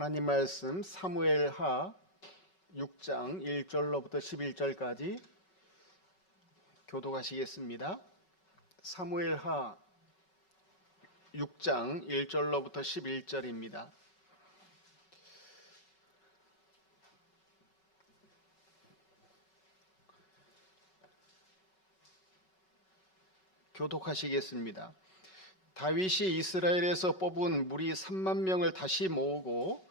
하나님 말씀 사무엘하 6장 1절로부터 11절까지 교독하시겠습니다. 사무엘하 6장 1절로부터 11절입니다. 교독하시겠습니다. 다윗이 이스라엘에서 뽑은 무리 3만 명을 다시 모으고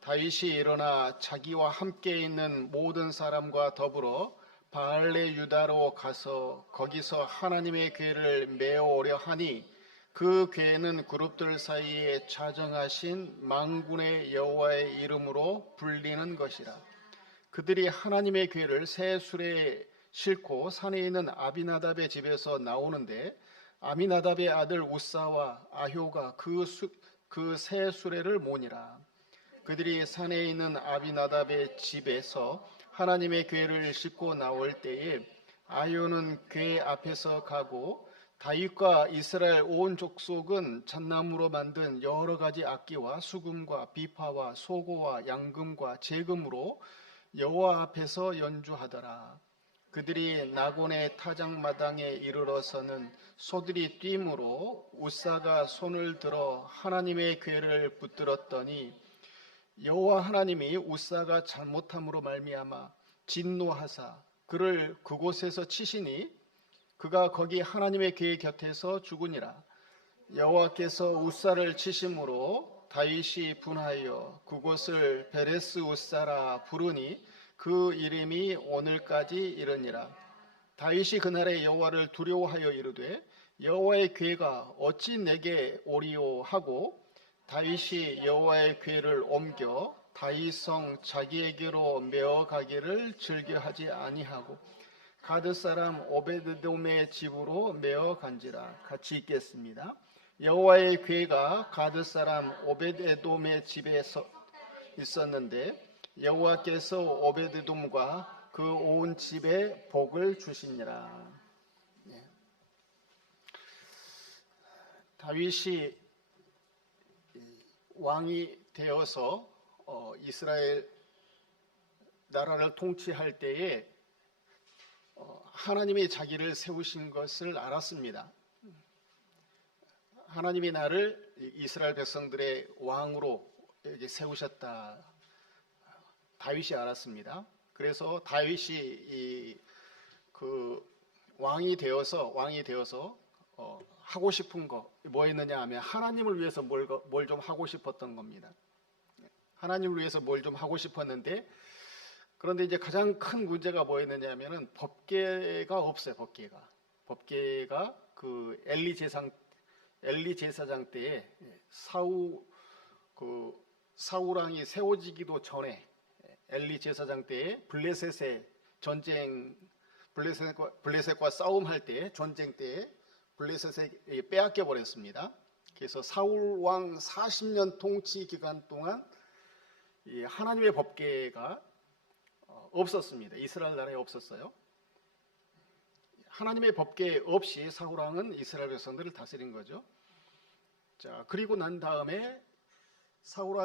다윗이 일어나 자기와 함께 있는 모든 사람과 더불어 바알레 유다로 가서 거기서 하나님의 궤를 메어오려 하니 그 궤는 그룹들 사이에 자정하신 만군의 여호와의 이름으로 불리는 것이라. 그들이 하나님의 궤를 새 수레에 싣고 산에 있는 아비나답의 집에서 나오는데 아미나답의 아들 우사와 아효가 그 새 수레를 모니라. 그들이 산에 있는 아비나답의 집에서 하나님의 궤를 싣고 나올 때에 아효는 궤 앞에서 가고 다윗과 이스라엘 온 족속은 잣나무로 만든 여러 가지 악기와 수금과 비파와 소고와 양금과 제금으로 여호와 앞에서 연주하더라. 그들이 나곤의 타작마당에 이르러서는 소들이 뛰므로 우사가 손을 들어 하나님의 궤를 붙들었더니 여호와 하나님이 우사가 잘못함으로 말미암아 진노하사 그를 그곳에서 치시니 그가 거기 하나님의 궤 곁에서 죽으니라. 여호와께서 우사를 치심으로 다윗이 분하여 그곳을 베레스 우사라 부르니 그 이름이 오늘까지 이르니라. 다윗이 그날에 여호와를 두려워하여 이르되 여호와의 궤가 어찌 내게 오리오 하고 다윗이 여호와의 궤를 옮겨 다윗성 자기에게로 메어 가기를 즐겨하지 아니하고 가드 사람 오베드돔의 집으로 메어 간지라. 같이 읽겠습니다. 여호와의 궤가 가드 사람 오베드돔의 집에 있었는데 여호와께서 오베드돔과 그 온 집에 복을 주시니라. 다윗이 왕이 되어서 이스라엘 나라를 통치할 때에 하나님이 자기를 세우신 것을 알았습니다. 하나님이 나를 이스라엘 백성들의 왕으로 세우셨다. 다윗이 알았습니다. 그래서 다윗이 왕이 되어서 하고 싶은 거 뭐였느냐 하면 하나님을 위해서 뭘 좀 하고 싶었던 겁니다. 하나님을 위해서 뭘 좀 하고 싶었는데 그런데 이제 가장 큰 문제가 뭐였느냐 하면은 법궤가 없어요. 법궤가 그 엘리 제사장 때에 사울 왕이 세워지기도 전에 엘리 제사장 때에 블레셋과 싸움할 때 전쟁 때에 블레셋에 빼앗겨 버렸습니다. 그래서 사울 왕 40년 통치 기간 동안 이 하나님의 법궤가 없었습니다. 이스라엘 나라에 없었어요. 하나님의 법궤 없이 사울 왕은 이스라엘 백성들을 다스린 거죠. 자, 그리고 난 다음에 사울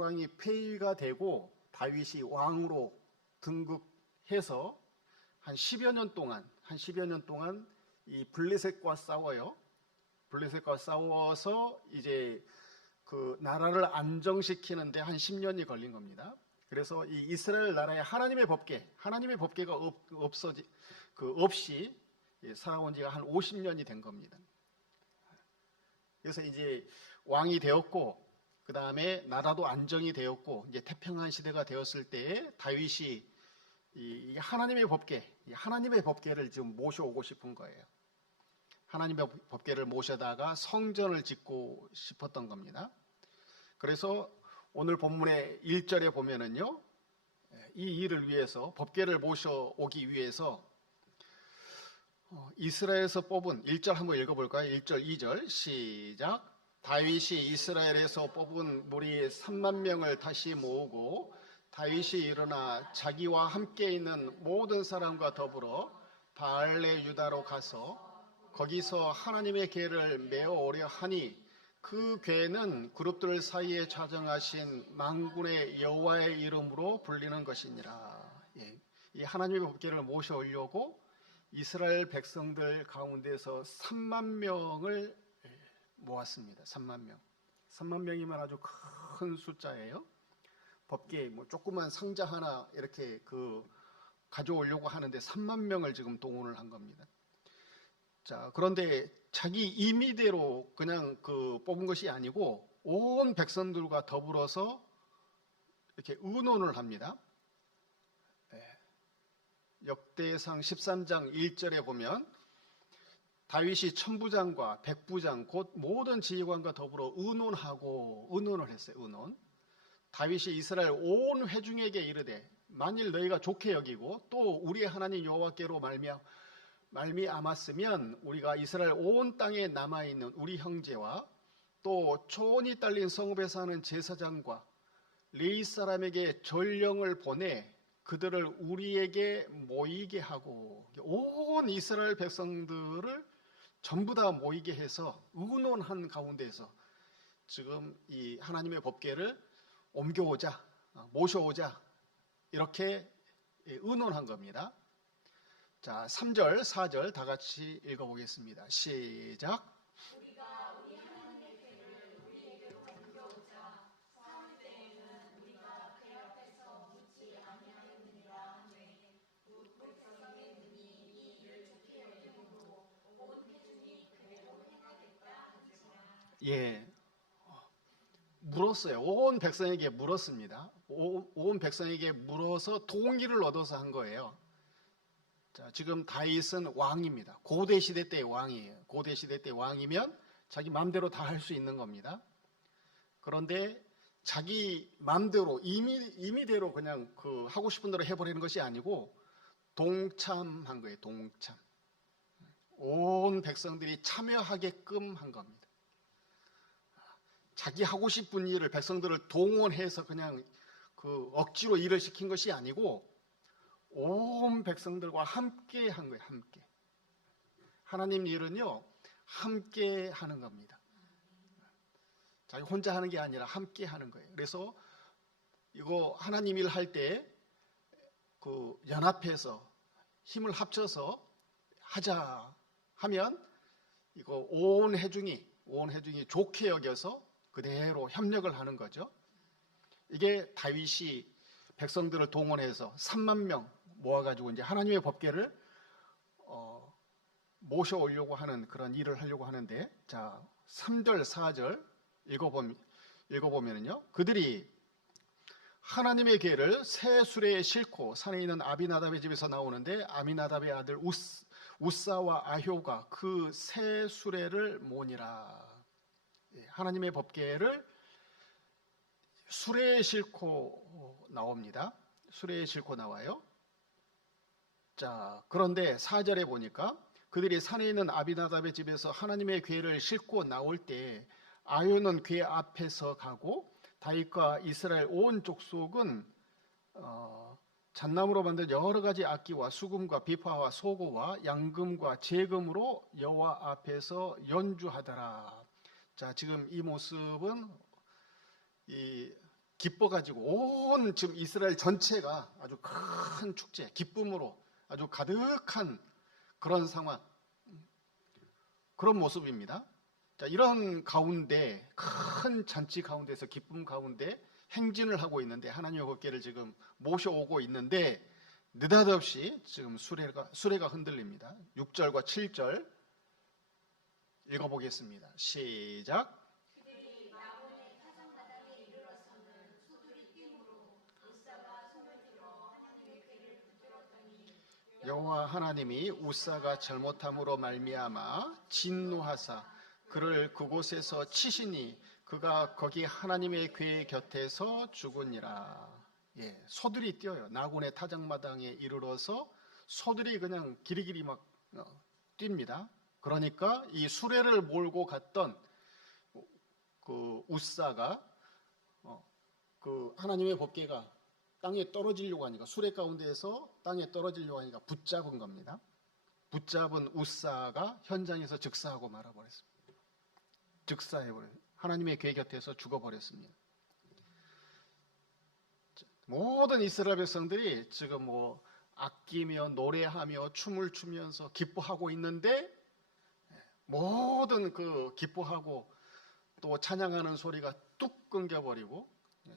왕이 폐위가 되고 다윗이 왕으로 등극해서 한 10여 년 동안 이 블레셋과 싸워요. 블레셋과 싸워서 이제 그 나라를 안정시키는데 한 10년이 걸린 겁니다. 그래서 이 이스라엘 나라에 하나님의 법궤가 없이 살아온 지가 한 50년이 된 겁니다. 그래서 이제 왕이 되었고 그 다음에 나라도 안정이 되었고 이제 태평한 시대가 되었을 때에 다윗이 이 하나님의 법궤를 지금 모셔오고 싶은 거예요. 하나님의 법궤를 모셔다가 성전을 짓고 싶었던 겁니다. 그래서 오늘 본문의 1절에 보면은요, 이 일을 위해서 법궤를 모셔오기 위해서 이스라엘에서 뽑은 1절 한번 읽어볼까요? 1절, 2절 시작. 다윗이 이스라엘에서 뽑은 무리 3만 명을 다시 모으고 다윗이 일어나 자기와 함께 있는 모든 사람과 더불어 바알레 유다로 가서 거기서 하나님의 궤를 메어 오려 하니 그 괴는 그룹들 사이에 자정하신 만군의 여호와의 이름으로 불리는 것이니라. 예, 이 하나님의 법궤를 모셔오려고 이스라엘 백성들 가운데서 3만 명을 모았습니다. 3만 명. 3만 명이면 아주 큰 숫자예요. 법궤 뭐 조그만 상자 하나 이렇게 가져오려고 하는데 3만 명을 지금 동원을 한 겁니다. 자, 그런데 자기 임의대로 그냥 뽑은 것이 아니고 온 백성들과 더불어서 이렇게 의논을 합니다. 역대상 13장 1절에 보면 다윗이 천부장과 백부장 곧 모든 지휘관과 더불어 의논을 했어요. 의논. 다윗이 이스라엘 온 회중에게 이르되 만일 너희가 좋게 여기고 또 우리의 하나님 여호와께로 말미암았으면 우리가 이스라엘 온 땅에 남아있는 우리 형제와 또 초원이 딸린 성읍에 사는 제사장과 레위 사람에게 전령을 보내 그들을 우리에게 모이게 하고 온 이스라엘 백성들을 전부 다 모이게 해서 의논한 가운데서 지금 이 하나님의 법궤를 옮겨오자, 모셔오자 이렇게 의논한 겁니다. 자, 3절, 4절 다 같이 읽어보겠습니다. 시작. 우리가 우리 하나님의 궤를 우리에게로 옮겨오자. 사울 때에는 우리가 궤 앞에서 묻지 아니하였느니라 하매 백성의 눈이 이 일을 좋게 여김으로 온 회중이 그대로 행하겠다 한지라. 예, 물었어요. 온 백성에게 물었습니다. 온 백성에게 물어서 동의를 얻어서 한 거예요. 자, 지금 다윗은 왕입니다. 고대 시대 때 왕이에요. 고대 시대 때 왕이면 자기 마음대로 다 할 수 있는 겁니다. 그런데 자기 마음대로 임의대로 그냥 하고 싶은 대로 해버리는 것이 아니고 동참한 거예요. 동참. 온 백성들이 참여하게끔 한 겁니다. 자기 하고 싶은 일을 백성들을 동원해서 그냥 억지로 일을 시킨 것이 아니고 온 백성들과 함께 한 거예요. 함께. 하나님 일은요, 함께 하는 겁니다. 자기 혼자 하는 게 아니라 함께 하는 거예요. 그래서 이거 하나님 일 할 때 연합해서 힘을 합쳐서 하자 하면 이거 온 회중이 좋게 여겨서 그대로 협력을 하는 거죠. 이게 다윗이 백성들을 동원해서 3만 명 모아가지고 이제 하나님의 법궤를 모셔오려고 하는 그런 일을 하려고 하는데, 자, 3절, 4절 읽어보면요. 그들이 하나님의 궤를 새 수레에 싣고 산에 있는 아비나답의 집에서 나오는데 아미나답의 아들 우사와 아효가 그 새 수레를 모니라. 하나님의 법궤를 수레에 싣고 나옵니다. 수레에 싣고 나와요. 자, 그런데 4절에 보니까 그들이 산에 있는 아비나답의 집에서 하나님의 궤를 싣고 나올 때 아효는 궤 앞에서 가고 다윗과 이스라엘 온 족속은 잣나무로 만든 여러 가지 악기와 수금과 비파와 소고와 양금과 재금으로 여호와 앞에서 연주하더라. 자, 지금 이 모습은 기뻐가지고 온 지금 이스라엘 전체가 아주 큰 축제, 기쁨으로 아주 가득한 그런 상황, 그런 모습입니다. 자, 이런 가운데, 큰 잔치 가운데서 기쁨 가운데 행진을 하고 있는데 하나님의 법궤를 지금 모셔오고 있는데 느닷없이 지금 수레가 흔들립니다. 6절과 7절 읽어보겠습니다. 시작. 그들이 나온의 타작마당에 이르러서는 소들이 뛰므로 우사가 손을 들어 하나님의 궤를 붙들었더니 여호와 하나님이 우사가 잘못함으로 말미암아 진노하사 그를 그곳에서 치시니 그가 거기 하나님의 궤 곁에서 죽으니라. 예, 소들이 뛰어요. 나곤의 타작마당에 이르러서 소들이 그냥 기리기리 막 뜁니다. 그러니까 이 수레를 몰고 갔던 우사가 하나님의 법궤가 땅에 떨어지려고 하니까, 수레 가운데에서 땅에 떨어지려고 하니까 붙잡은 겁니다. 붙잡은 우사가 현장에서 즉사하고 말아버렸습니다. 즉사해버려요. 하나님의 궤 곁에서 죽어버렸습니다. 모든 이스라엘 백성들이 지금 뭐 아끼며 노래하며 춤을 추면서 기뻐하고 있는데 모든 그 기뻐하고 또 찬양하는 소리가 뚝 끊겨버리고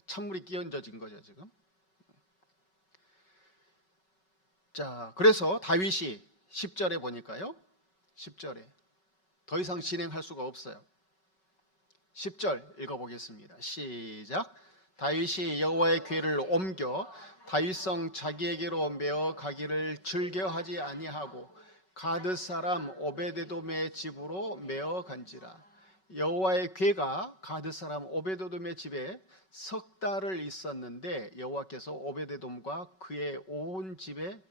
찬물이 끼얹어진 거죠 지금. 자, 그래서 다윗이 10절에 보니까요, 10절에 더 이상 진행할 수가 없어요. 10절 읽어보겠습니다. 시작. 다윗이 여호와의 궤를 옮겨 다윗성 자기에게로 메어 가기를 즐겨하지 아니하고 가드 사람 오베데돔의 집으로 메어 간지라. 여호와의 궤가 가드 사람 오베데돔의 집에 석 달을 있었는데 여호와께서 오베데돔과 그의 온 집에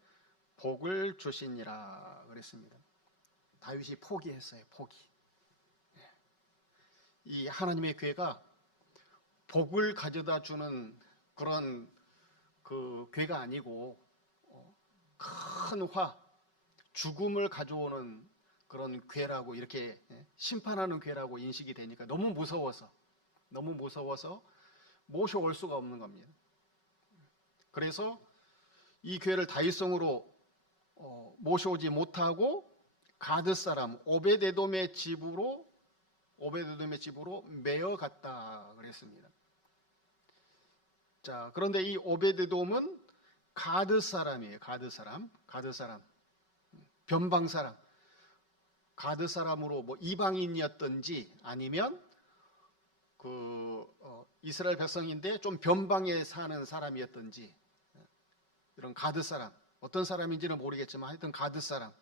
복을 주시니라 그랬습니다. 다윗이 포기했어요. 포기. 이 하나님의 궤가 복을 가져다 주는 그런 그 궤가 아니고 큰 화, 죽음을 가져오는 그런 궤라고, 이렇게 심판하는 궤라고 인식이 되니까 너무 무서워서 모셔올 수가 없는 겁니다. 그래서 이 궤를 다윗성으로 모셔오지 못하고 가드 사람 오베데돔의 집으로 메어 갔다 그랬습니다. 자, 그런데 이 오베데돔은 가드 사람이에요. 가드 사람, 변방 사람. 가드 사람으로 뭐 이방인이었던지 아니면 이스라엘 백성인데 좀 변방에 사는 사람이었던지, 이런 가드 사람, 어떤 사람인지는 모르겠지만 하여튼 가드 사람,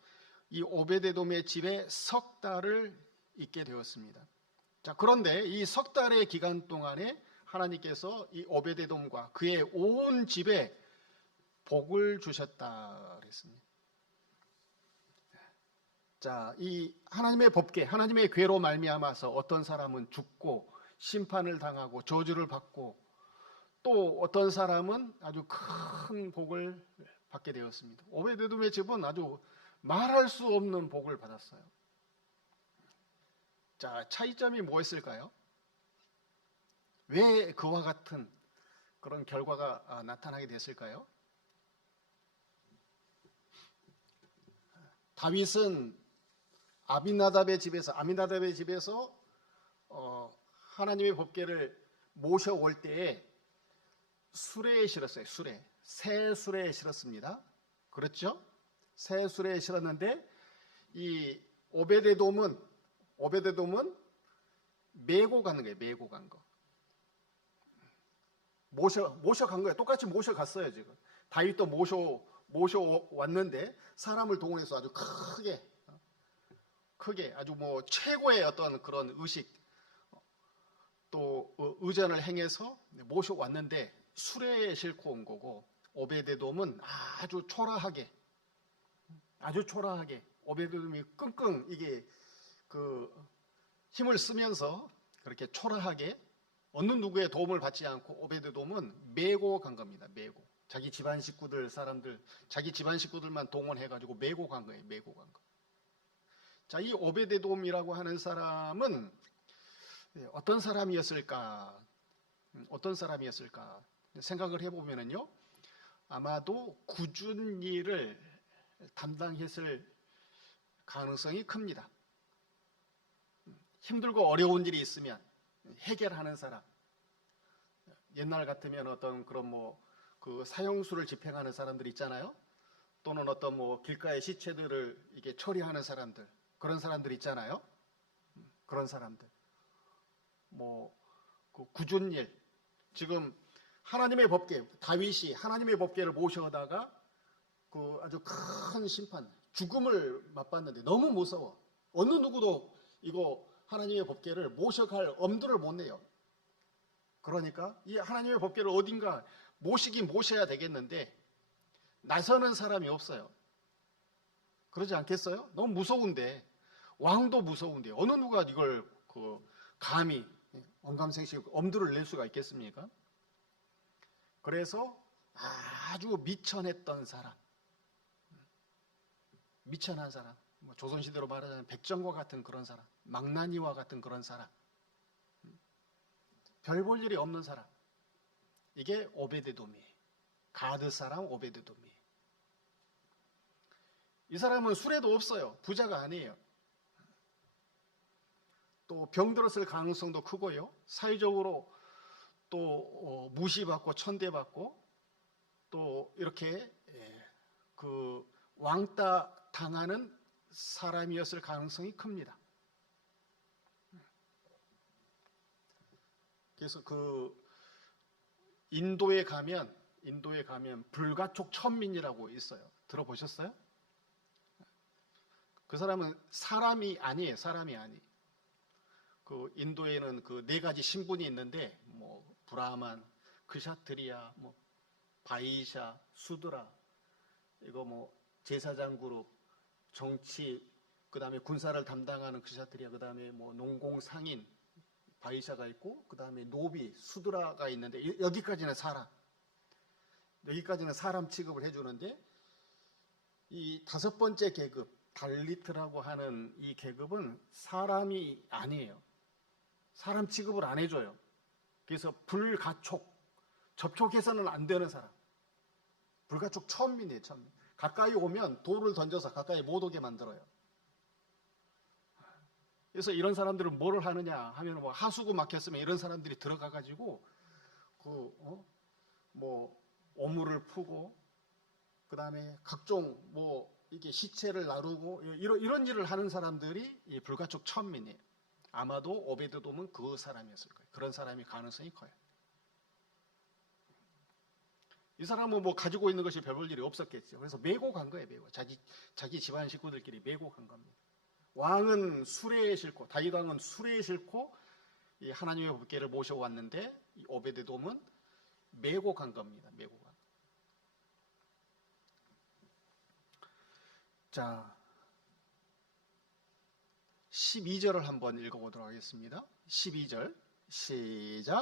이 오베데돔의 집에 석 달을 있게 되었습니다. 자, 그런데 이 석 달의 기간 동안에 하나님께서 이 오베데돔과 그의 온 집에 복을 주셨다 그랬습니다. 자, 이 하나님의 법궤, 하나님의 궤로 말미암아서 어떤 사람은 죽고 심판을 당하고 저주를 받고, 또 어떤 사람은 아주 큰 복을 받게 되었습니다. 오베데돔의 집은 아주 말할 수 없는 복을 받았어요. 자, 차이점이 뭐였을까요? 왜 그와 같은 그런 결과가 나타나게 됐을까요? 다윗은 아미나답의 집에서 하나님의 법궤를 모셔올 때에 수레에 실었어요. 새 수레에 실었습니다. 그렇죠? 새 수레에 실었는데 이 오베데돔은 메고 가는 거예요. 메고 간 거. 모셔간 거예요. 똑같이 모셔갔어요. 지금 다윗도 모셔왔는데 사람을 동원해서 아주 크게 아주 뭐 최고의 어떤 그런 의식 또 의전을 행해서 모셔왔는데 수레에 싣고 온 거고, 오베데돔은 아주 초라하게 오베데돔이 끙끙 이게 힘을 쓰면서 그렇게 초라하게 어느 누구의 도움을 받지 않고 오베데돔은 메고 간 겁니다. 메고. 자기 집안 식구들만 동원해가지고 메고 간 거예요. 메고 간 거. 자, 이 오베데돔이라고 하는 사람은 어떤 사람이었을까 생각을 해보면요, 아마도 굳은 일을 담당했을 가능성이 큽니다. 힘들고 어려운 일이 있으면 해결하는 사람. 옛날 같으면 어떤 그런 그 사형수를 집행하는 사람들 있잖아요. 또는 어떤 길가의 시체들을 이게 처리하는 사람들, 그런 사람들 있잖아요. 그런 사람들. 그 굳은 일. 지금 하나님의 법궤, 다윗이 하나님의 법궤를 모셔다가 그 아주 큰 심판, 죽음을 맛봤는데 너무 무서워. 어느 누구도 이거 하나님의 법궤를 모셔갈 엄두를 못 내요. 그러니까 이 하나님의 법궤를 어딘가 모셔야 되겠는데 나서는 사람이 없어요. 그러지 않겠어요? 너무 무서운데, 왕도 무서운데 어느 누가 이걸 감히 언감생식 엄두를 낼 수가 있겠습니까? 그래서 아주 미천했던 사람, 미천한 사람, 조선시대로 말하자면 백정과 같은 그런 사람, 망나니와 같은 그런 사람, 별 볼 일이 없는 사람. 이게 오베데돔이에요. 가드 사람 오베데돔이에요. 이 사람은 수레도 없어요. 부자가 아니에요. 또 병들었을 가능성도 크고요. 사회적으로 또 무시받고 천대받고 또 이렇게 그 왕따 당하는 사람이었을 가능성이 큽니다. 그래서 그 인도에 가면 불가촉 천민이라고 있어요. 들어보셨어요? 그 사람은 사람이 아니에요. 사람이 아니. 그 인도에는 그 네 가지 신분이 있는데 뭐 브라만, 크샤트리아, 뭐 바이샤, 수드라, 이거 뭐 제사장 그룹, 정치, 그다음에 군사를 담당하는 크샤트리아, 그다음에 뭐 농공 상인 바이샤가 있고, 그다음에 노비, 수드라가 있는데 여기까지는 사람 취급을 해주는데, 이 다섯 번째 계급 달리트라고 하는 이 계급은 사람이 아니에요. 사람 취급을 안 해줘요. 그래서 불가촉, 접촉해서는 안 되는 사람. 불가촉 천민이에요. 천민. 가까이 오면 돌을 던져서 가까이 못 오게 만들어요. 그래서 이런 사람들은 뭐를 하느냐 하면, 뭐 하수구 막혔으면 이런 사람들이 들어가가지고 뭐 오물을 푸고, 그 다음에 각종 뭐 이게 시체를 나르고 이런 일을 하는 사람들이 이 불가촉 천민이에요. 아마도 오베드돔은 그 사람이었을 거예요. 그런 사람이 가능성이 커요. 이 사람은 뭐 가지고 있는 것이 별 볼 일이 없었겠죠. 그래서 메고 간 거예요. 메고. 자기 집안 식구들끼리 메고 간 겁니다. 왕은 수레에 싣고, 다윗 왕은 수레에 싣고 이 하나님의 법궤를 모셔왔는데, 이 오베드돔은 메고 간 겁니다. 메고 간. 자, 12절을 한번 읽어보도록 하겠습니다. 12절 시작.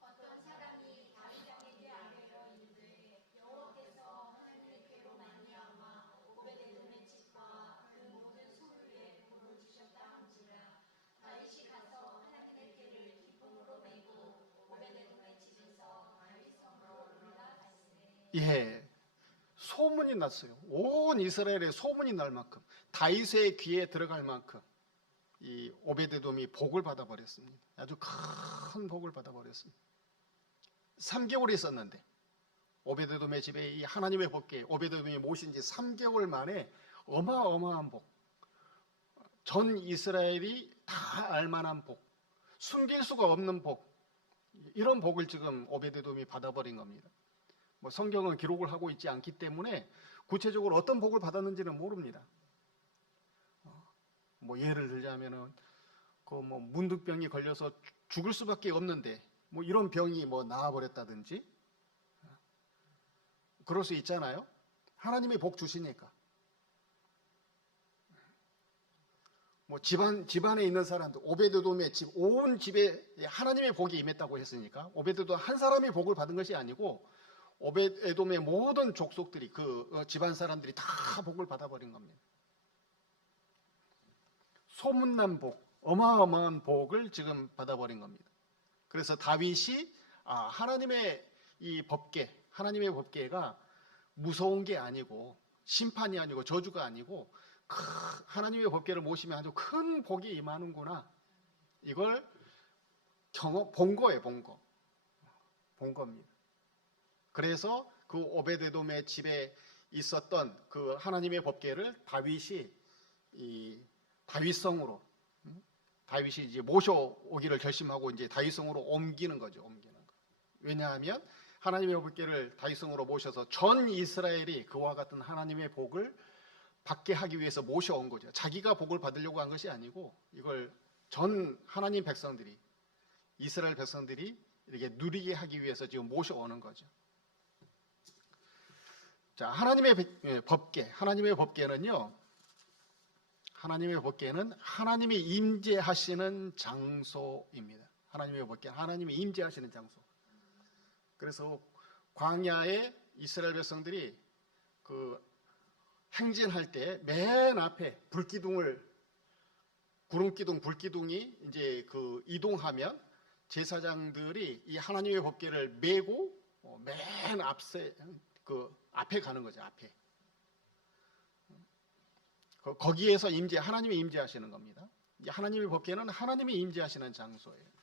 어떤 사람이 다윗에게 아뢰어 이르되 여호와께서 하나님께로 말미암아 오베데돔의 집과 그 모든 소유에 복을 주셨다 한지라. 다윗이 가서 하나님의 궤를 기쁨으로 메고 오베데돔의 집에서 다윗 성으로 올라갔으니. 예, 소문이 났어요. 온 이스라엘에 소문이 날 만큼, 다윗의 귀에 들어갈 만큼 이 오베데돔이 복을 받아버렸습니다. 아주 큰 복을 받아버렸습니다. 3개월이 있었는데 오베데돔의 집에 이 하나님의 법궤, 오베데돔이 모신 지 3개월 만에 어마어마한 복, 전 이스라엘이 다 알만한 복, 숨길 수가 없는 복, 이런 복을 지금 오베데돔이 받아버린 겁니다. 뭐 성경은 기록을 하고 있지 않기 때문에 구체적으로 어떤 복을 받았는지는 모릅니다. 뭐 예를 들자면은 그 뭐 문득병이 걸려서 죽을 수밖에 없는데 뭐 이런 병이 뭐 나아버렸다든지, 그럴 수 있잖아요. 하나님이 복 주시니까. 뭐 집안에 있는 사람들, 오베드돔의 집, 온 집에 하나님의 복이 임했다고 했으니까, 오베드돔 한 사람이 복을 받은 것이 아니고 오베드돔의 모든 족속들이, 그 집안 사람들이 다 복을 받아버린 겁니다. 소문난 복, 어마어마한 복을 지금 받아버린 겁니다. 그래서 다윗이 하나님의 이 법궤, 하나님의 법궤가 무서운 게 아니고 심판이 아니고 저주가 아니고 하나님의 법궤를 모시면 아주 큰 복이 임하는구나, 이걸 본 거예요. 본 겁니다. 그래서 그 오베데돔의 집에 있었던 그 하나님의 법궤를 다윗이 다윗이 이제 모셔오기를 결심하고 이제 다윗성으로 옮기는 거죠. 왜냐하면 하나님의 법궤를 다윗성으로 모셔서 전 이스라엘이 그와 같은 하나님의 복을 받게 하기 위해서 모셔온 거죠. 자기가 복을 받으려고 한 것이 아니고 이걸 전 하나님 백성들이, 이스라엘 백성들이 이렇게 누리게 하기 위해서 지금 모셔오는 거죠. 자, 하나님의 법궤는요, 하나님의 법궤는 하나님이 임재하시는 장소입니다. 하나님의 법궤, 하나님이 임재하시는 장소. 그래서 광야에 이스라엘 백성들이 그 행진할 때 맨 앞에 구름기둥, 불기둥이 이제 그 이동하면 제사장들이 이 하나님의 법궤를 메고 맨 앞에 가는 거죠. 앞에. 거기에서 하나님이 임재하시는 겁니다. 하나님의 법궤는 하나님이 임재하시는 장소예요.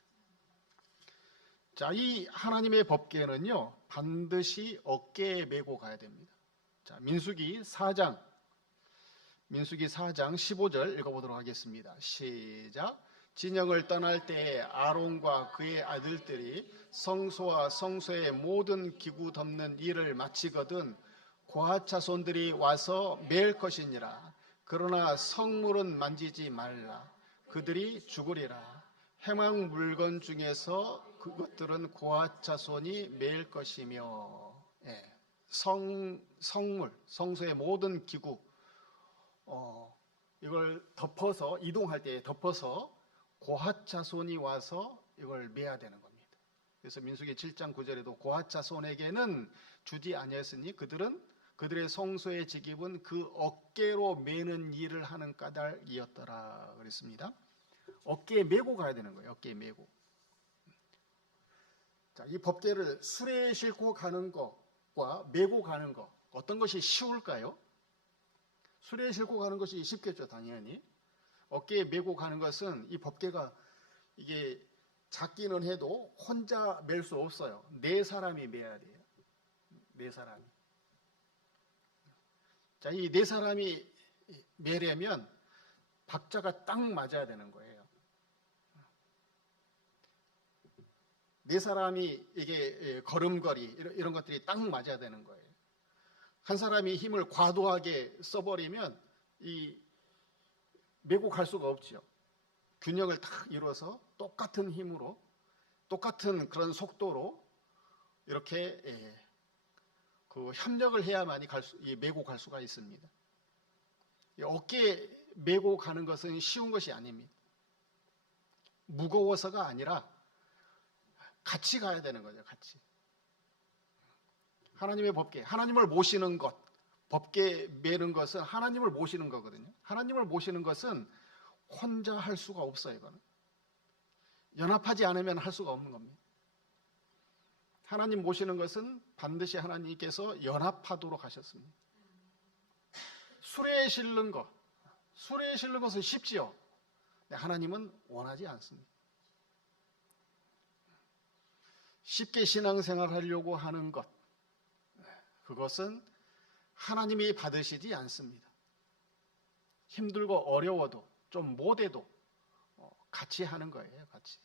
자, 이 하나님의 법궤는요, 반드시 어깨에 메고 가야 됩니다. 자, 민수기 4장 15절 읽어보도록 하겠습니다. 시작. 진영을 떠날 때에 아론과 그의 아들들이 성소와 성소의 모든 기구 덮는 일을 마치거든 고핫 자손들이 와서 매일 것이니라. 그러나 성물은 만지지 말라. 그들이 죽으리라. 해망 물건 중에서 그것들은 고핫 자손이 매일 것이며, 예. 성물, 성소의 모든 기구, 이걸 덮어서 이동할 때 덮어서 고핫 자손이 와서 이걸 매야 되는 겁니다. 그래서 민수기 7장 9절에도 고핫 자손에게는 주지 아니했으니 그들의 성소의 직입은 그 어깨로 매는 일을 하는 까닭이었더라 그랬습니다. 어깨에 메고 가야 되는 거예요. 어깨에 메고. 자, 이 법궤를 수레에 싣고 가는 것과 메고 가는 것, 어떤 것이 쉬울까요? 수레에 싣고 가는 것이 쉽겠죠, 당연히. 어깨에 메고 가는 것은 이 법궤가 이게 작기는 해도 혼자 멜 수 없어요. 네 사람이 메야 돼요. 네 사람이. 자, 이 네 사람이 메려면 박자가 딱 맞아야 되는 거예요. 네 사람이 이게 걸음걸이 이런 것들이 딱 맞아야 되는 거예요. 한 사람이 힘을 과도하게 써버리면 이 메고 갈 수가 없죠. 균형을 딱 이루어서 똑같은 힘으로 똑같은 그런 속도로 이렇게 그 협력을 해야만이 메고 갈 수가 있습니다. 어깨에 메고 가는 것은 쉬운 것이 아닙니다. 무거워서가 아니라 같이 가야 되는 거죠. 같이. 하나님의 법궤, 하나님을 모시는 것, 법궤 메는 것은 하나님을 모시는 거거든요. 하나님을 모시는 것은 혼자 할 수가 없어요. 이거는 연합하지 않으면 할 수가 없는 겁니다. 하나님 모시는 것은 반드시 하나님께서 연합하도록 하셨습니다. 수레에 실는 것은 쉽지요. 하나님은 원하지 않습니다. 쉽게 신앙생활 하려고 하는 것, 그것은 하나님이 받으시지 않습니다. 힘들고 어려워도 좀 못해도 같이 하는 거예요. 같이.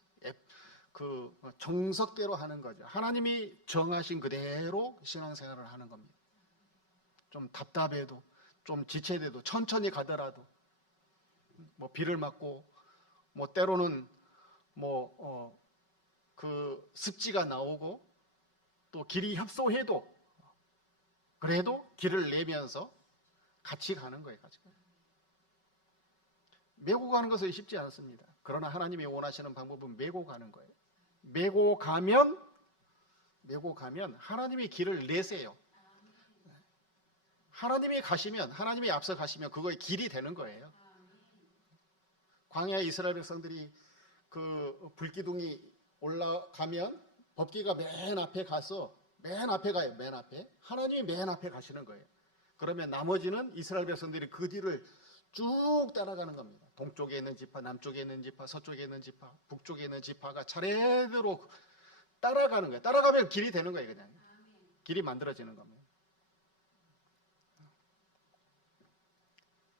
그 정석대로 하는 거죠. 하나님이 정하신 그대로 신앙생활을 하는 겁니다. 좀 답답해도 좀 지체돼도 천천히 가더라도 뭐 비를 맞고 뭐 때로는 그 습지가 나오고 또 길이 협소해도 그래도 길을 내면서 같이 가는 거예요. 같이. 메고 가는 것은 쉽지 않습니다. 그러나 하나님이 원하시는 방법은 메고 가는 거예요. 메고 가면 하나님이 길을 내세요. 하나님이 가시면, 하나님이 앞서 가시면 그거의 길이 되는 거예요. 광야의 이스라엘 백성들이 그 불기둥이 올라가면 법궤가 맨 앞에 가서 맨 앞에 가요. 맨 앞에. 하나님이 맨 앞에 가시는 거예요. 그러면 나머지는 이스라엘 백성들이 그 뒤를 쭉 따라가는 겁니다. 동쪽에 있는 지파, 남쪽에 있는 지파, 서쪽에 있는 지파, 북쪽에 있는 지파가 차례대로 따라가는 거예요. 따라가면 길이 되는 거예요. 그냥 길이 만들어지는 겁니다.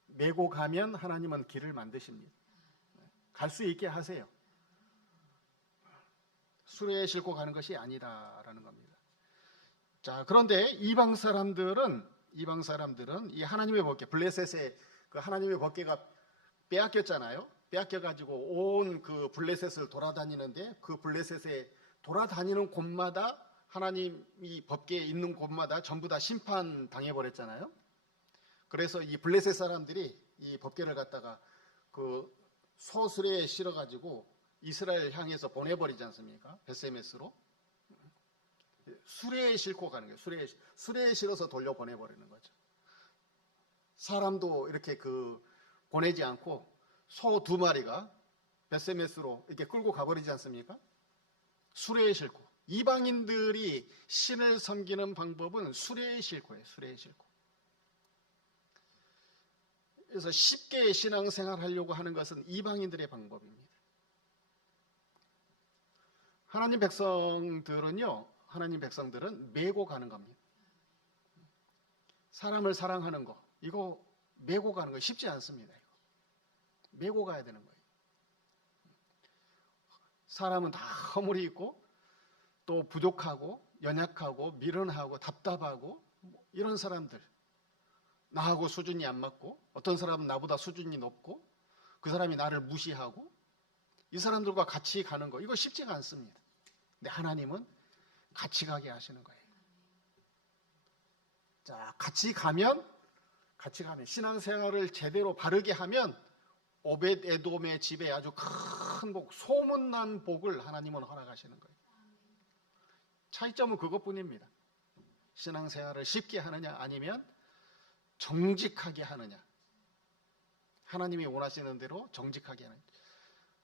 메고 가면 하나님은 길을 만드십니다. 갈 수 있게 하세요. 수레에 싣고 가는 것이 아니다라는 겁니다. 자, 그런데 이방 사람들은 이 하나님의 법궤, 블레셋의 그 하나님의 법궤가 빼앗겼잖아요. 빼앗겨가지고 온 그 블레셋을 돌아다니는데 그 블레셋에 돌아다니는 곳마다 하나님이 법궤에 있는 곳마다 전부 다 심판 당해버렸잖아요. 그래서 이 블레셋 사람들이 이 법궤를 갖다가 그 소수레에 실어가지고 이스라엘 향해서 보내버리지 않습니까? 베세메스로. 수레에 싣고 가는 거예요. 수레에 실어서 돌려보내버리는 거죠. 사람도 이렇게 보내지 않고 소 2마리가 베세메스로 이렇게 끌고 가버리지 않습니까? 수레에 싣고. 이방인들이 신을 섬기는 방법은 수레에 싣고예요. 수레에 싣고. 그래서 쉽게 신앙생활 하려고 하는 것은 이방인들의 방법입니다. 하나님 백성들은 메고 가는 겁니다. 사람을 사랑하는 거, 이거 메고 가는 거 쉽지 않습니다. 이거. 메고 가야 되는 거예요. 사람은 다 허물이 있고 또 부족하고 연약하고 미련하고 답답하고 이런 사람들, 나하고 수준이 안 맞고 어떤 사람은 나보다 수준이 높고 그 사람이 나를 무시하고 이 사람들과 같이 가는 거, 이거 쉽지가 않습니다. 근데 하나님은 같이 가게 하시는 거예요. 자, 같이 가면 신앙생활을 제대로 바르게 하면 오벳 에돔의 집에 아주 큰 복, 소문난 복을 하나님은 허락하시는 거예요. 차이점은 그것뿐입니다. 신앙생활을 쉽게 하느냐 아니면 정직하게 하느냐. 하나님이 원하시는 대로 정직하게 하느냐.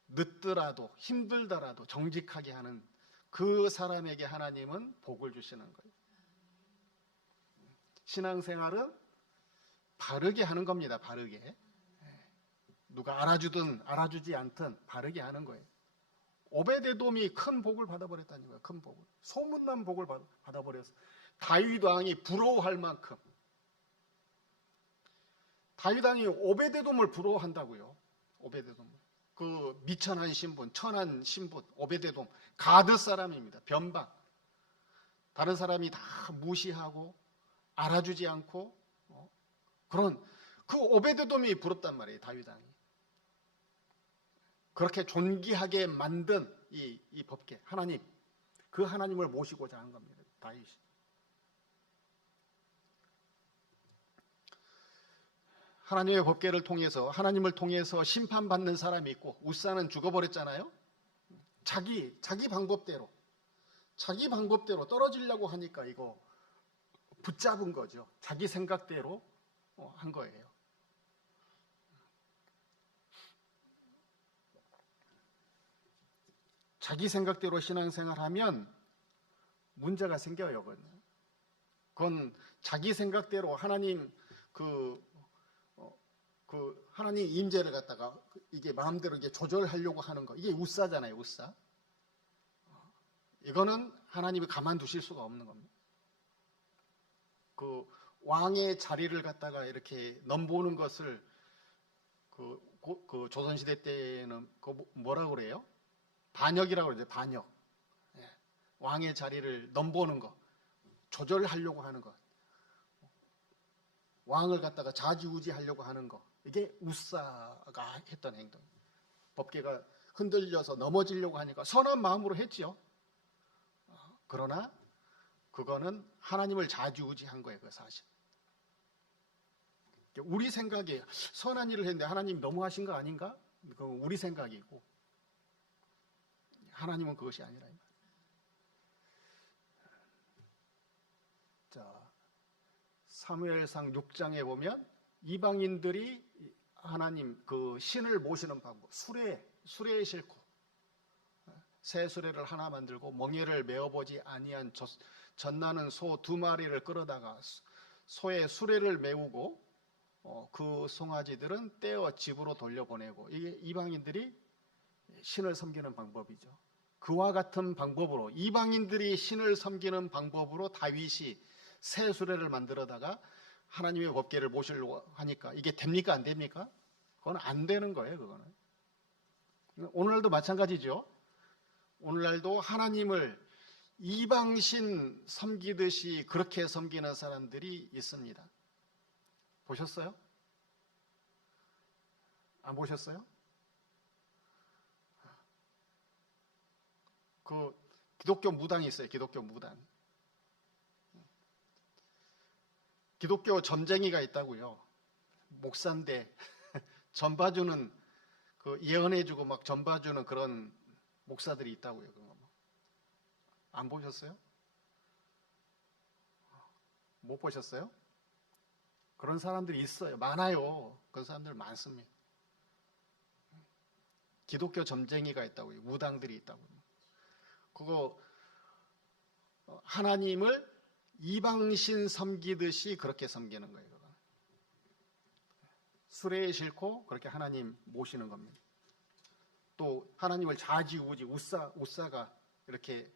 늦더라도 힘들더라도 정직하게 하는 그 사람에게 하나님은 복을 주시는 거예요. 신앙생활은 바르게 하는 겁니다. 바르게. 누가 알아주든 알아주지 않든 바르게 하는 거예요. 오벳에돔이 큰 복을 받아버렸다는 거예요. 큰 복을. 소문난 복을 받아버렸어. 다윗 왕이 부러워할 만큼. 다윗 왕이 오벳에돔을 부러워한다고요. 오벳에돔을. 그 미천한 신분, 천한 신분, 오벳에돔, 가드 사람입니다. 변방. 다른 사람이 다 무시하고 알아주지 않고 그런 그 오벳에돔이 부럽단 말이에요. 다윗 왕이. 그렇게 존귀하게 만든 이 법궤, 하나님, 그 하나님을 모시고자 한 겁니다. 다윗이. 하나님의 법궤를 통해서, 하나님을 통해서 심판받는 사람이 있고, 우사는 죽어버렸잖아요. 자기 방법대로 떨어지려고 하니까 이거 붙잡은 거죠. 자기 생각대로 한 거예요. 자기 생각대로 신앙생활하면 문제가 생겨요. 그건 자기 생각대로 하나님 하나님 임재를 갖다가 이게 마음대로 이게 조절하려고 하는 거, 이게 우사잖아요. 우사. 이거는 하나님이 가만두실 수가 없는 겁니다. 그 왕의 자리를 갖다가 이렇게 넘보는 것을 그 조선시대 때는 뭐라고 그래요? 반역이라고 그러죠. 반역. 왕의 자리를 넘보는 거, 조절하려고 하는 것, 왕을 갖다가 좌지우지하려고 하는 거, 이게 우사가 했던 행동. 법궤가 흔들려서 넘어지려고 하니까 선한 마음으로 했죠. 그러나 그거는 하나님을 좌지우지한 거예요. 그 사실. 우리 생각에 선한 일을 했는데 하나님 너무하신 거 아닌가? 그건 우리 생각이고 하나님은 그것이 아니라. 자, 사무엘상 6장에 보면 이방인들이 하나님 그 신을 모시는 방법, 수레에 싣고 새 수레를 하나 만들고 멍에를 메어보지 아니한 젖나는 소 2마리를 끌어다가 소의 수레를 메우고 그 송아지들은 떼어 집으로 돌려보내고, 이게 이방인들이 신을 섬기는 방법이죠. 그와 같은 방법으로 이방인들이 신을 섬기는 방법으로 다윗이 새 수레를 만들어다가 하나님의 법궤를 모시려고 하니까 이게 됩니까? 안 됩니까? 그건 안 되는 거예요. 그거는. 오늘날도 마찬가지죠. 오늘날도 하나님을 이방신 섬기듯이 그렇게 섬기는 사람들이 있습니다. 보셨어요? 안 보셨어요? 그 기독교 무당이 있어요. 기독교 무당. 기독교 점쟁이가 있다고요. 목사인데 전 봐주는, 그 예언해주고 막 전 봐주는 그런 목사들이 있다고요. 안 보셨어요? 못 보셨어요? 그런 사람들이 있어요. 많아요. 그런 사람들 많습니다. 기독교 점쟁이가 있다고요. 무당들이 있다고요. 그거 하나님을 이방신 섬기듯이 그렇게 섬기는 거예요. 수레에 싣고 그렇게 하나님 모시는 겁니다. 또 하나님을 좌지우지 우사가 이렇게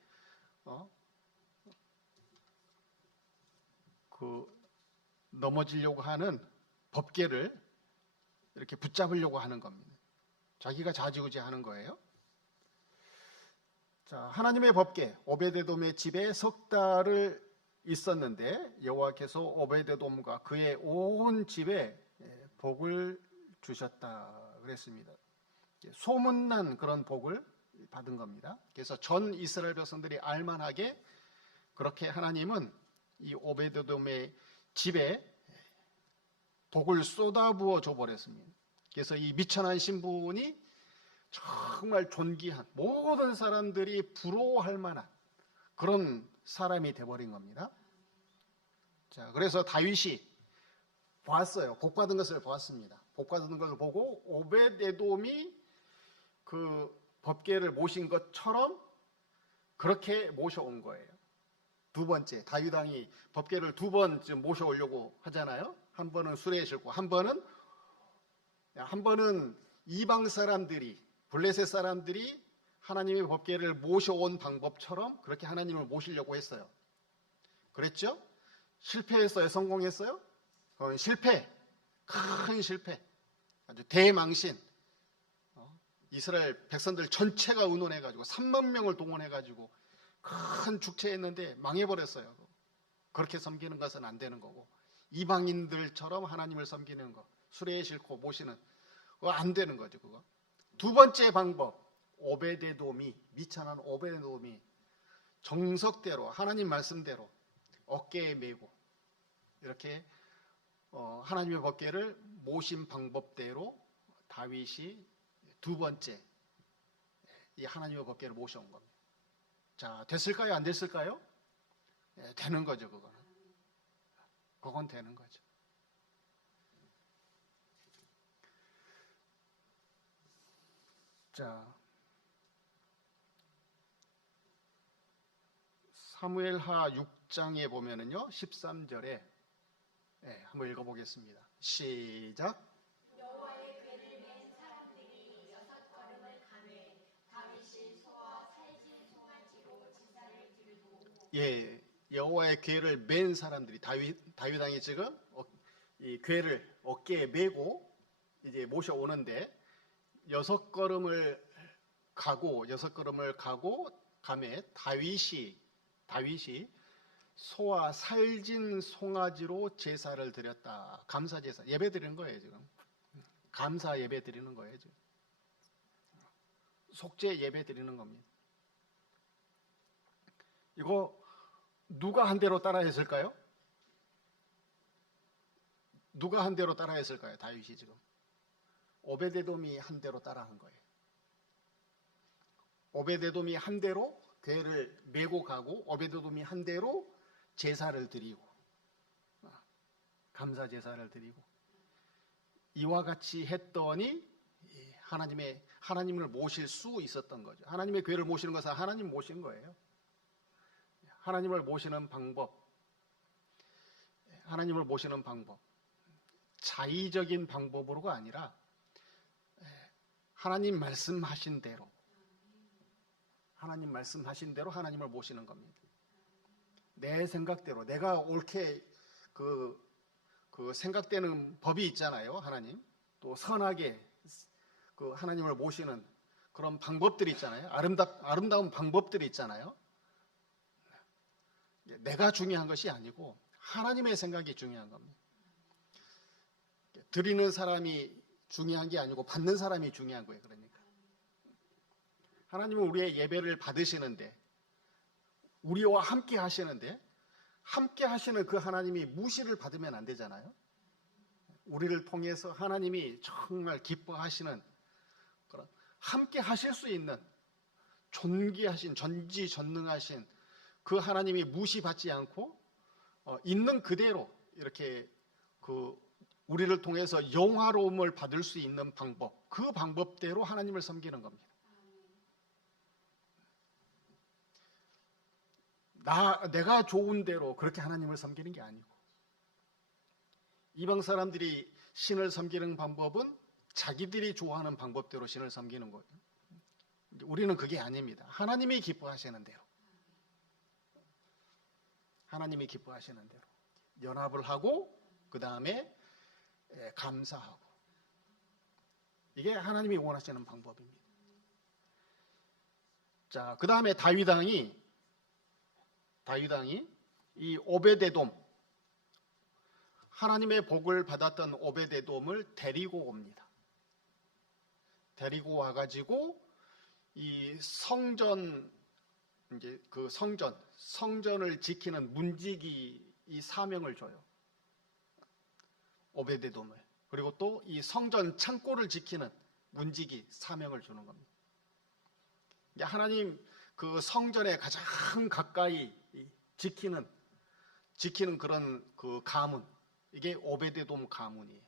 넘어지려고 하는 법궤를 이렇게 붙잡으려고 하는 겁니다. 자기가 좌지우지 하는 거예요. 자, 하나님의 법궤 오베데돔의 집에 석 달을 있었는데 여호와께서 오베데돔과 그의 온 집에 복을 주셨다 그랬습니다. 소문난 그런 복을 받은 겁니다. 그래서 전 이스라엘 백성들이 알만하게 그렇게 하나님은 이 오베데돔의 집에 복을 쏟아부어 줘버렸습니다. 그래서 이 미천한 신분이 정말 존귀한, 모든 사람들이 부러워할 만한 그런 사람이 돼버린 겁니다. 자, 그래서 다윗이 보았어요. 복 받은 것을 보았습니다. 복 받은 것을 보고 오벳에돔이 그 법궤를 모신 것처럼 그렇게 모셔온 거예요. 두 번째, 다윗 왕이 법궤를 두 번 모셔오려고 하잖아요. 한 번은 수레에 싣고 한 번은 이방 사람들이, 블레셋 사람들이 하나님의 법궤를 모셔온 방법처럼 그렇게 하나님을 모시려고 했어요. 그랬죠? 실패했어요? 성공했어요? 실패, 큰 실패, 아주 대망신. 이스라엘 백성들 전체가 의논해가지고 3만 명을 동원해가지고 큰 축제했는데 망해버렸어요. 그렇게 섬기는 것은 안 되는 거고, 이방인들처럼 하나님을 섬기는 거, 수레에 싣고 모시는 그거 안 되는 거죠. 그거. 두 번째 방법, 오베데돔이, 미천한 오베데돔이 정석대로 하나님 말씀대로 어깨에 메고 이렇게 하나님의 법궤를 모신 방법대로 다윗이 두 번째 이 하나님의 법궤를 모셔온 겁니다. 자, 됐을까요? 안 됐을까요? 되는 거죠. 그건 되는 거죠. 자, 사무엘하 6장에 보면은요 13절에 한번 읽어보겠습니다. 시작. 여호와의 궤를 맨 사람들이 6걸음을 가매 다윗이 소와 살진 송아지로 제사를 드리고. 여호와의 궤를 맨 사람들이 다윗 왕이 지금 이 궤를 어깨에 메고 이제 모셔오는데 6걸음을 가고 가매 다윗이 소와 살진 송아지로 제사를 드렸다. 감사 제사, 예배 드리는 거예요 지금. 감사 예배 드리는 거예요 지금. 속죄 예배 드리는 겁니다. 이거 누가 한 대로 따라 했을까요? 누가 한 대로 따라 했을까요? 다윗이 지금. 오베데돔이 한 대로 따라한 거예요. 오베데돔이 한 대로 궤를 메고 가고 오베데돔이 한 대로 제사를 드리고 감사 제사를 드리고 이와 같이 했더니 하나님을 모실 수 있었던 거죠. 하나님의 궤를 모시는 것은 하나님 모신 거예요. 하나님을 모시는 방법, 하나님을 모시는 방법, 자의적인 방법으로가 아니라 하나님 말씀하신 대로 하나님을 모시는 겁니다. 내 생각대로 내가 옳게 그 생각되는 법이 있잖아요. 하나님 또 선하게 그 하나님을 모시는 그런 방법들이 있잖아요. 아름다운 방법들이 있잖아요. 내가 중요한 것이 아니고 하나님의 생각이 중요한 겁니다. 드리는 사람이 중요한 게 아니고 받는 사람이 중요한 거예요. 그러니까 하나님은 우리의 예배를 받으시는데 우리와 함께 하시는데 함께 하시는 그 하나님이 무시를 받으면 안 되잖아요. 우리를 통해서 하나님이 정말 기뻐하시는 그런 함께 하실 수 있는 존귀하신 전지전능하신 그 하나님이 무시받지 않고 있는 그대로 이렇게 우리를 통해서 영화로움을 받을 수 있는 방법, 그 방법대로 하나님을 섬기는 겁니다. 내가 좋은 대로 그렇게 하나님을 섬기는 게 아니고, 이방 사람들이 신을 섬기는 방법은 자기들이 좋아하는 방법대로 신을 섬기는 거예요. 우리는 그게 아닙니다. 하나님이 기뻐하시는 대로, 하나님이 기뻐하시는 대로 연합을 하고 그 다음에 감사하고, 이게 하나님이 원하시는 방법입니다. 자, 그 다음에 다윗 왕이 이 오베데돔, 하나님의 복을 받았던 오베데돔을 데리고 옵니다. 데리고 와가지고 이 성전, 이제 그 성전을 지키는 문지기 이 사명을 줘요. 오베데돔을. 그리고 또 이 성전 창고를 지키는 문지기 사명을 주는 겁니다. 하나님 그 성전에 가장 가까이 지키는 그런 그 가문, 이게 오베데돔 가문이에요.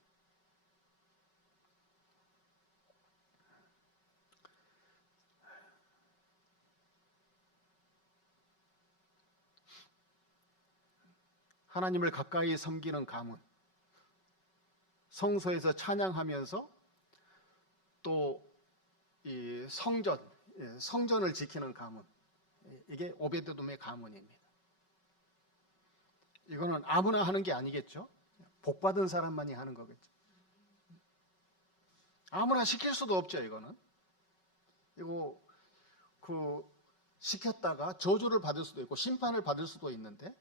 하나님을 가까이 섬기는 가문, 성소에서 찬양하면서 또 이 성전을 지키는 가문, 이게 오베데돔의 가문입니다. 이거는 아무나 하는 게 아니겠죠. 복받은 사람만이 하는 거겠죠. 아무나 시킬 수도 없죠. 이거 시켰다가 저주를 받을 수도 있고 심판을 받을 수도 있는데,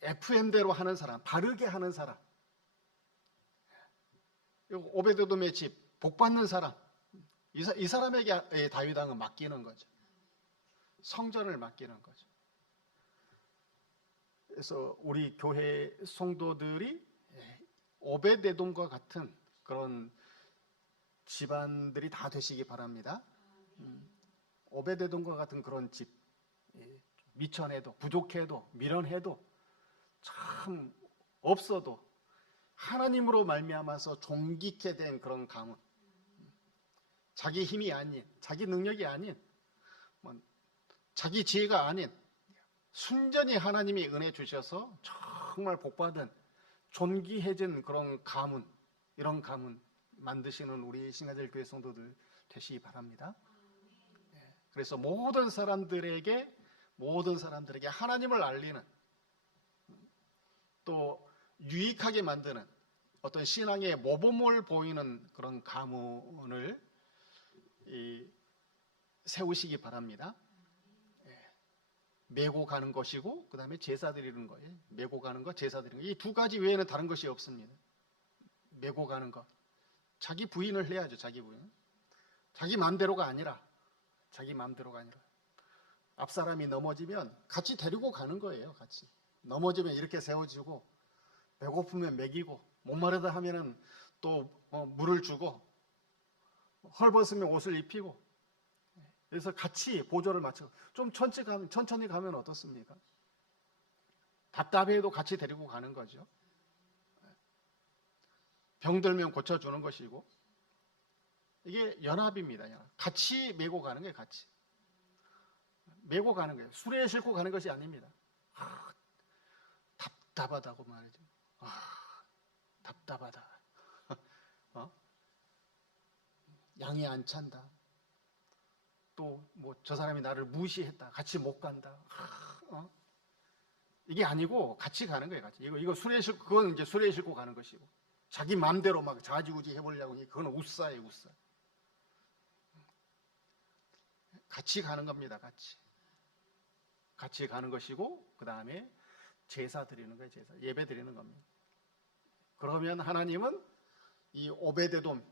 FM대로 하는 사람, 바르게 하는 사람, 오베데돔의 집, 복받는 사람, 이 사람에게 다윗 왕은 맡기는 거죠. 성전을 맡기는 거죠. 그래서 우리 교회 성도들이 오베데돔과 같은 그런 집안들이 다 되시기 바랍니다. 오베데돔과 같은 그런 집, 미천해도 부족해도 미련해도 참 없어도 하나님으로 말미암아서 존귀케 된 그런 가문, 자기 힘이 아닌, 자기 능력이 아닌, 자기 지혜가 아닌 순전히 하나님이 은혜 주셔서 정말 복받은 존귀해진 그런 가문, 이런 가문 만드시는 우리 신가들 교회 성도들 되시기 바랍니다. 그래서 모든 사람들에게 하나님을 알리는, 또 유익하게 만드는 어떤 신앙의 모범을 보이는 그런 가문을 세우시기 바랍니다. 메고 가는 것이고 그 다음에 제사 드리는 거예요. 메고 가는 것, 제사 드리는 것, 이 두 가지 외에는 다른 것이 없습니다. 메고 가는 것, 자기 부인을 해야죠. 자기 부인, 자기 마음대로가 아니라 앞사람이 넘어지면 같이 데리고 가는 거예요. 같이 넘어지면 이렇게 세워주고, 배고프면 먹이고, 목마르다 하면은 또 물을 주고, 헐벗으면 옷을 입히고, 그래서 같이 보조를 맞추고, 좀 천천히 가면 어떻습니까? 답답해도 같이 데리고 가는 거죠. 병들면 고쳐주는 것이고, 이게 연합입니다. 연합. 같이 메고 가는 거예요. 같이 메고 가는 거예요. 수레에 싣고 가는 것이 아닙니다. 답답하다고 말이죠. 답답하다. 양이 안 찬다. 또 뭐 저 사람이 나를 무시했다. 같이 못 간다. 이게 아니고 같이 가는 거예요. 같이. 이거 그건 이제 수레에 싣고 가는 것이고, 자기 마음대로 막 좌지우지 해보려고 하니 그건 우싸예요. 우싸. 같이 가는 겁니다. 같이 가는 것이고, 그 다음에 제사 드리는 거예요. 제사, 예배 드리는 겁니다. 그러면 하나님은 이 오베데돔,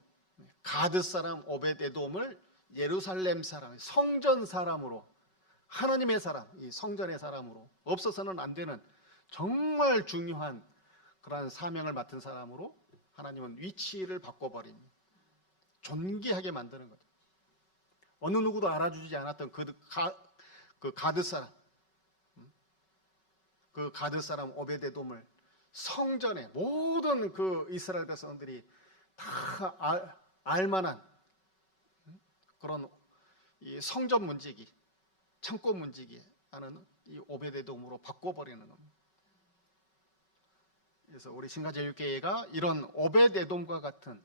가드 사람 오베데돔을 예루살렘 사람, 성전 사람으로, 하나님의 사람, 이 성전의 사람으로, 없어서는 안 되는 정말 중요한 그러한 사명을 맡은 사람으로 하나님은 위치를 바꿔버립니다. 존귀하게 만드는 거죠. 어느 누구도 알아주지 않았던 그 가드 사람 오베데돔을 성전에, 모든 그 이스라엘 백성들이 다 알만한 그런 이 성전 문지기, 창고 문지기 하는 이 오베데돔으로 바꿔버리는 겁니다. 그래서 우리 신가제육교회가 이런 오베데돔과 같은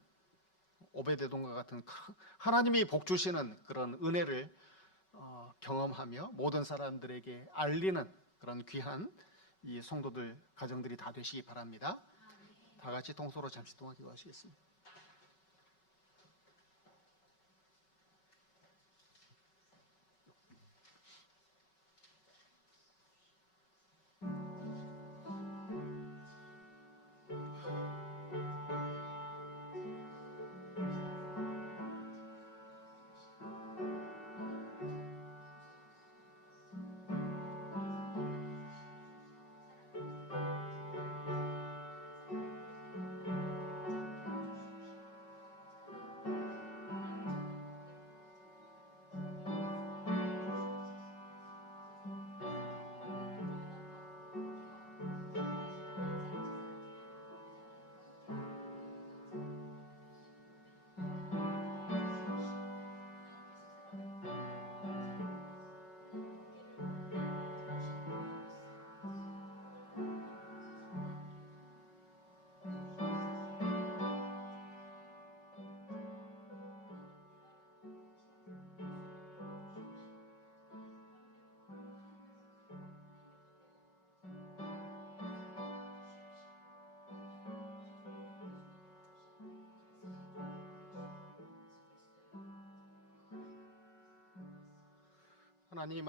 하나님이 복 주시는 그런 은혜를 경험하며 모든 사람들에게 알리는 그런 귀한 이 성도들 가정들이 다 되시기 바랍니다. 다 같이 통소로 잠시 동안 기도하시겠습니다. 하나님